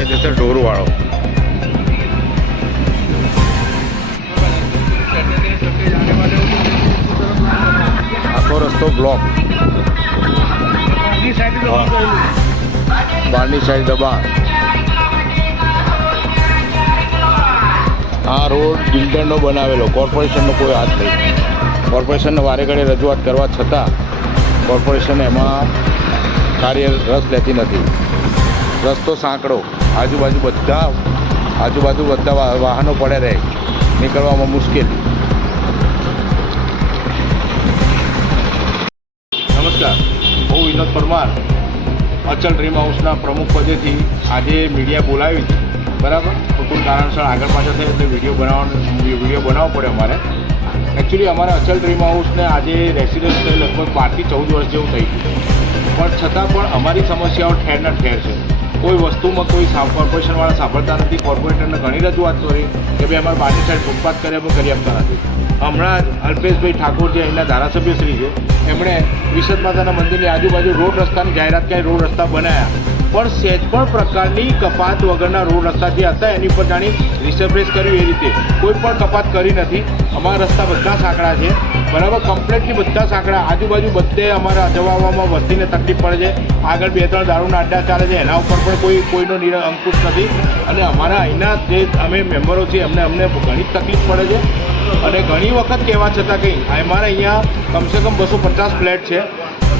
ગેરકાયદેસર ઢોરવાળો. આખો રસ્તો બ્લોક, બહારની સાઈડ દબાણ. આ રોડ બિલ્ડરનો બનાવેલો, કોર્પોરેશનનો કોઈ હાથ નહીં. કોર્પોરેશનને વારે ઘડી રજૂઆત કરવા છતાં કોર્પોરેશન એમાં રસ લેતી નથી. રસ્તો સાંકડો, આજુબાજુ બધા વાહનો પડ્યા રહે, નીકળવામાં મુશ્કેલ. નમસ્કાર, હું વિનોદ પરમાર અચલ ડ્રીમ હાઉસના પ્રમુખ પદેથી આજે મીડિયા બોલાવી છે. બરાબર, કોઈ કારણસર આગળ પાછળ થાય એટલે વિડીયો બનાવવો પડે અમારે. એકચ્યુઅલી અમારા અચલ ડ્રીમ હાઉસને આજે રેસિડન્સ લગભગ 12 થી 14 વર્ષ જેવું થઈ ગયું, પણ છતાં પણ અમારી સમસ્યાઓ ઠેરના ઠેર છે. કોઈ વસ્તુમાં કોઈ કોર્પોરેશનવાળા સાંભળતા નથી. કોર્પોરેટરને ઘણી રજૂઆત કરી કે ભાઈ અમારે બહારની સાઈડ ફૂટપાથ કરી આપતા નથી. હમણાં જ અલ્પેશભાઈ ઠાકોર જે અહીંના ધારાસભ્યશ્રી છે, એમણે વિશદ માતાના મંદિરની આજુબાજુ રોડ રસ્તાની જાહેરાત કરી રોડ રસ્તા બનાવ્યા, પણ સહેજ પણ પ્રકારની કપાત વગરના રોડ રસ્તા જે હતા એની ઉપર જાણી રિસર્ફેસ કર્યું એ રીતે કોઈ પણ કપાત કરી નથી. અમારા રસ્તા બધા સાંકડા છે, બરાબર, કમ્પ્લેટલી બધા સાંકડા. આજુબાજુ બધે અમારા જવા આવવામાં વસ્તીને તકલીફ પડે છે. આગળ 2-3 દારૂના અડ્ડા ચાલે છે, એના ઉપર પણ કોઈનો અંકુશ નથી. અને અમારા અહીંના જે અમે મેમ્બરો છીએ અમને ઘણી તકલીફ પડે છે. અને ઘણી વખત કહેવા છતાં કંઈ અમારે અહીંયા કમસે કમ 250 ફ્લેટ છે.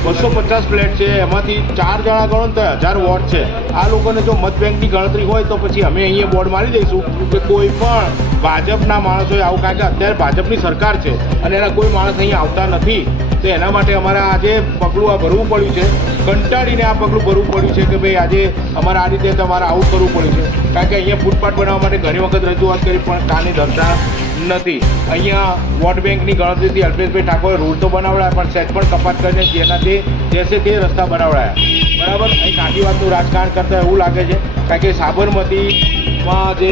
250 ફ્લેટ છે, એમાંથી 4 જણા ગણો તો 1000 વોટ છે. આ લોકોને જો મત બેંકની ગણતરી હોય તો પછી અમે અહીંયા બોર્ડ મારી દઈશું કે કોઈ પણ ભાજપના માણસોએ આવું, કારણ કે અત્યારે ભાજપની સરકાર છે અને એના કોઈ માણસ અહીંયા આવતા નથી. તો એના માટે અમારે આજે પગલું ભરવું પડ્યું છે. કંટાળીને આ પગલું ભરવું પડ્યું છે કે ભાઈ આજે અમારે આ રીતે તમારે આવું કરવું પડ્યું છે. કારણ કે અહીંયા ફૂટપાથ બનાવવા માટે ઘણી વખત રજૂઆત કરી પણ કાને ધરતા નથી. અહીંયા વોટ બેંકની ગણતરીથી અલ્પેશભાઈ ઠાકોરે રોડ તો બનાવડાયા, પણ સહેજ પણ કપાત કરીને જેનાથી જેસે તે રસ્તા બનાવડાયા. બરાબર, અહીં કાઠીવાદનું રાજકારણ કરતાં એવું લાગે છે. કારણ કે સાબરમતીમાં જે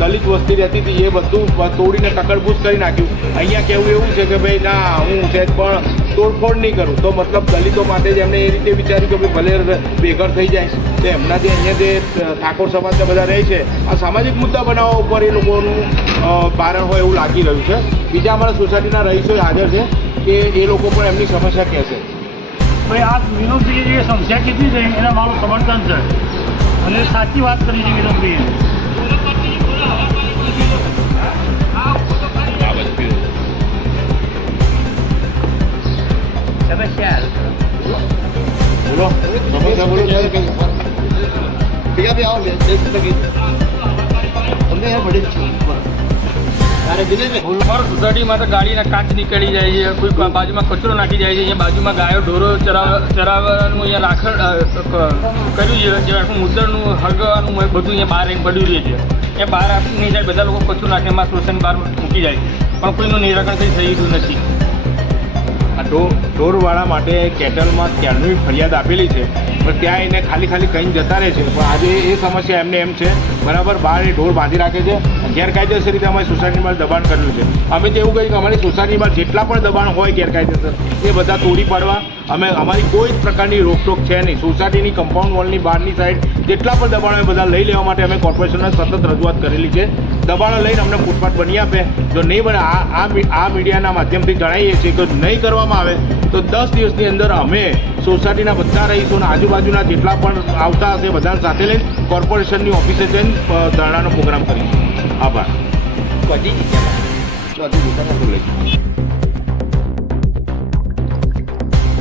દલિત વસ્તી રહેતી હતી એ બધું તોડીને કકડબૂસ કરી નાખ્યું. અહીંયા કહેવું એવું છે કે ભાઈ ના, હું સહેજ પણ તોડફોડ નહીં કરું. તો મતલબ દલિતો માટે જ એમને એ રીતે વિચાર્યું કે ભાઈ ભલે બેઘર થઈ જાય. તો એમના જે અહીંયા જે ઠાકોર સમાજના બધા રહે છે, આ સામાજિક મુદ્દા બનાવવા ઉપર એ લોકોનું કારણ હોય એવું લાગી રહ્યું છે. બીજા અમારા સોસાયટીના રહીશો હાજર છે કે એ લોકો પણ એમની સમસ્યા કહેશે. ભાઈ આ વિનોદભાઈએ જે સમસ્યા કીધી છે એના મારું સમર્થન છે અને સાચી વાત કરી છે વિનોદભાઈએ. બોલો સમસ્યા બોલો. અમારા સોસાયટીમાં તો ગાડીના કાચ નીકળી જાય છે, કોઈ બાજુમાં કચરો નાખી જાય છે. અહીંયા બાજુમાં ગાયો ઢોરો ચરાવવાનું અહીંયા કર્યું છે, જે આખું મુદ્દરનું હળગાવવાનું બધું અહીંયા બહાર પડ્યું રહે છે. એ બહાર આપની જાય બધા લોકો કચરો નાખે, એમાં સોસાયટી બહાર મૂકી જાય છે, પણ કોઈનું નિરાકરણ થઈ રહ્યું નથી. આ ઢોરવાળા માટે કેટલમાં ત્યારની ફરિયાદ આપેલી છે, પણ ત્યાં એને ખાલી કहीं જતા રહે છે. પણ આજે એ સમસ્યા એમને એમ છે, બરાબર, બહાર એ ઢોર બાંધી રાખે છે. ગેરકાયદેસર રીતે અમારી સોસાયટીમાં દબાણ કર્યું છે. અમે તો એવું કહ્યું કે અમારી સોસાયટીમાં જેટલા પણ દબાણ હોય ગેરકાયદેસર એ બધા તોડી પાડવા. અમારી કોઈ જ પ્રકારની રોકટોક છે નહીં. સોસાયટીની કમ્પાઉન્ડ વોલની બહારની સાઈડ જેટલા પણ દબાણો એ બધા લઈ લેવા માટે અમે કોર્પોરેશનને સતત રજૂઆત કરેલી છે. દબાણો લઈને અમને ફૂટપાથ બની આપે. જો નહીં બને, આ મીડિયાના માધ્યમથી જણાવીએ છીએ કે નહીં કરવામાં આવે તો 10 દિવસની અંદર અમે સોસાયટીના બધા રહીશું અને આજુબાજુના જેટલા પણ આવતા હશે બધાને સાથે લઈને કોર્પોરેશનની ઓફિસે જઈને ધરણાનો પ્રોગ્રામ કરીશું. આભાર.